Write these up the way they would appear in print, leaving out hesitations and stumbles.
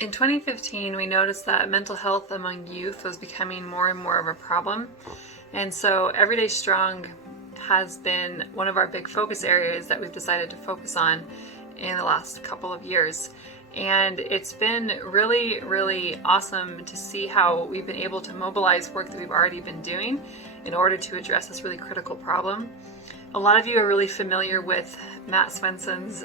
In 2015, we noticed that mental health among youth was becoming more and more of a problem. And so Everyday Strong has been one of our big focus areas that we've decided to focus on in the last couple of years. And it's been really, really awesome to see how we've been able to mobilize work that we've already been doing in order to address this really critical problem. A lot of you are really familiar with Matt Swenson's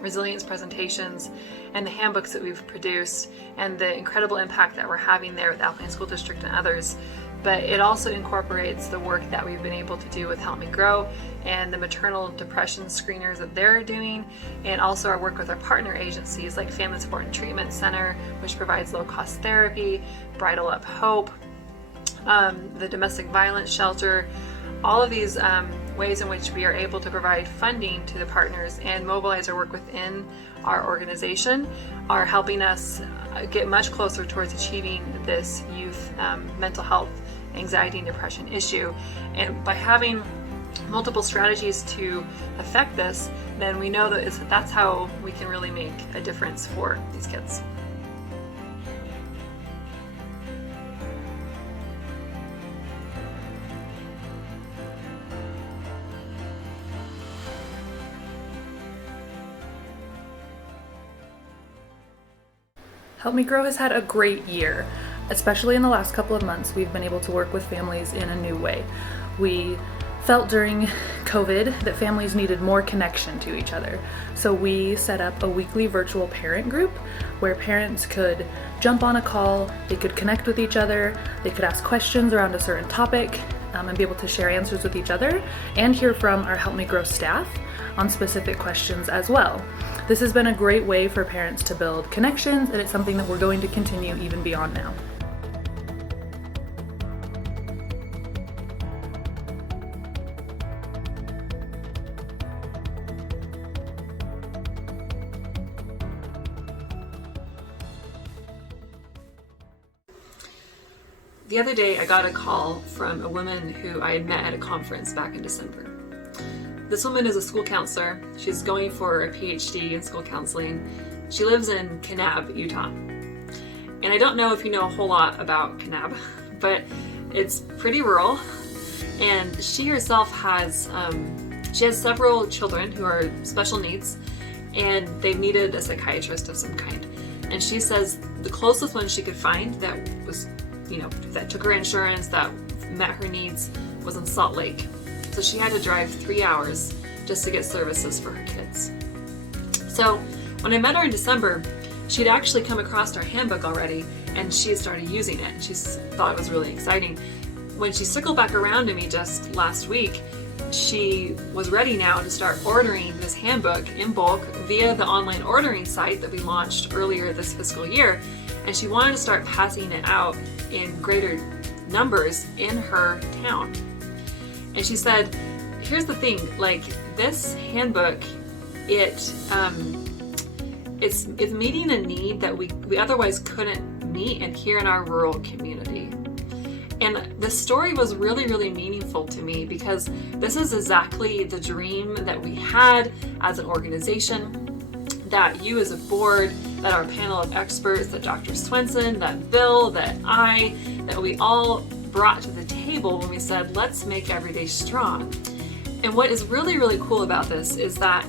resilience presentations and the handbooks that we've produced and the incredible impact that we're having there with Alpine School District and others. But it also incorporates the work that we've been able to do with Help Me Grow and the maternal depression screeners that they're doing, and also our work with our partner agencies like Family Support and Treatment Center, which provides low-cost therapy, Bridle Up Hope, the domestic violence shelter. All of these ways in which we are able to provide funding to the partners and mobilize our work within our organization are helping us get much closer towards achieving this youth mental health, anxiety, and depression issue. And by having multiple strategies to affect this, then we know that that's how we can really make a difference for these kids. Help Me Grow has had a great year. Especially in the last couple of months, we've been able to work with families in a new way. We felt during COVID that families needed more connection to each other. So we set up a weekly virtual parent group where parents could jump on a call, they could connect with each other, they could ask questions around a certain topic, and be able to share answers with each other and hear from our Help Me Grow staff on specific questions as well. This has been a great way for parents to build connections, and it's something that we're going to continue even beyond now. The other day, I got a call from a woman who I had met at a conference back in December. This woman is a school counselor. She's going for a PhD in school counseling. She lives in Kanab, Utah. And I don't know if you know a whole lot about Kanab, but it's pretty rural. And she herself has several children who are special needs, and they needed a psychiatrist of some kind. And she says the closest one she could find that was, that took her insurance, that met her needs, was in Salt Lake. So she had to drive 3 hours just to get services for her kids. So when I met her in December, she'd actually come across our handbook already, and she had started using it. She thought it was really exciting. When she circled back around to me just last week, she was ready now to start ordering this handbook in bulk via the online ordering site that we launched earlier this fiscal year. And she wanted to start passing it out in greater numbers in her town. And she said, here's the thing, this handbook, it's meeting a need that we otherwise couldn't meet and here in our rural community. And the story was really, really meaningful to me because this is exactly the dream that we had as an organization, that you as a board, that our panel of experts, that Dr. Swenson, that Bill, that we all brought to the table when we said, let's make Everyday Strong. And what is really, really cool about this is that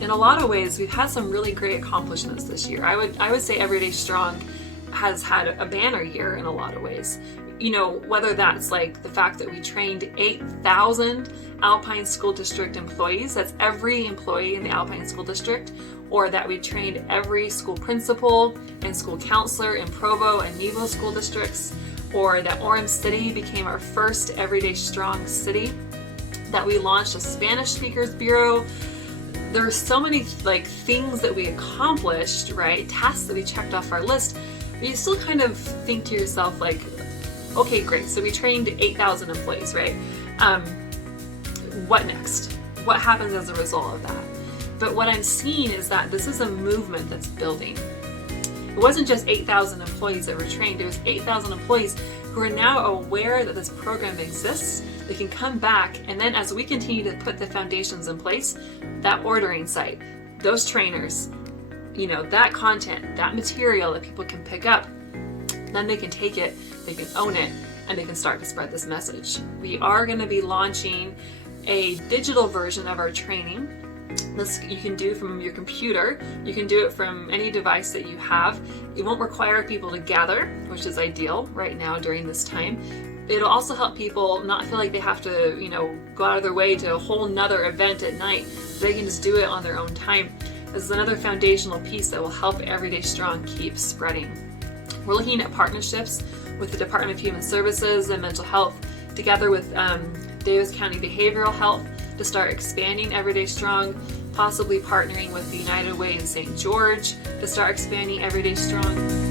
in a lot of ways, we've had some really great accomplishments this year. I would say Everyday Strong has had a banner year in a lot of ways. Whether that's like the fact that we trained 8,000 Alpine School District employees, that's every employee in the Alpine School District, or that we trained every school principal and school counselor in Provo and Nebo school districts, or that Orem City became our first Everyday Strong city, that we launched a Spanish Speakers Bureau. There are so many things that we accomplished, right? Tasks that we checked off our list, but you still kind of think to yourself okay, great, so we trained 8,000 employees, right? What next? What happens as a result of that? But what I'm seeing is that this is a movement that's building. It wasn't just 8,000 employees that were trained, it was 8,000 employees who are now aware that this program exists. They can come back, and then as we continue to put the foundations in place, that ordering site, those trainers that content, that material that people can pick up, then they can take it, they can own it, and they can start to spread this message. We are going to be launching a digital version of our training. This you can do from your computer. You can do it from any device that you have. It won't require people to gather, which is ideal right now during this time. It'll also help people not feel like they have to, go out of their way to a whole nother event at night. They can just do it on their own time. This is another foundational piece that will help Everyday Strong keep spreading. We're looking at partnerships with the Department of Human Services and Mental Health, together with Davis County Behavioral Health, to start expanding Everyday Strong, possibly partnering with the United Way in St. George to start expanding Everyday Strong.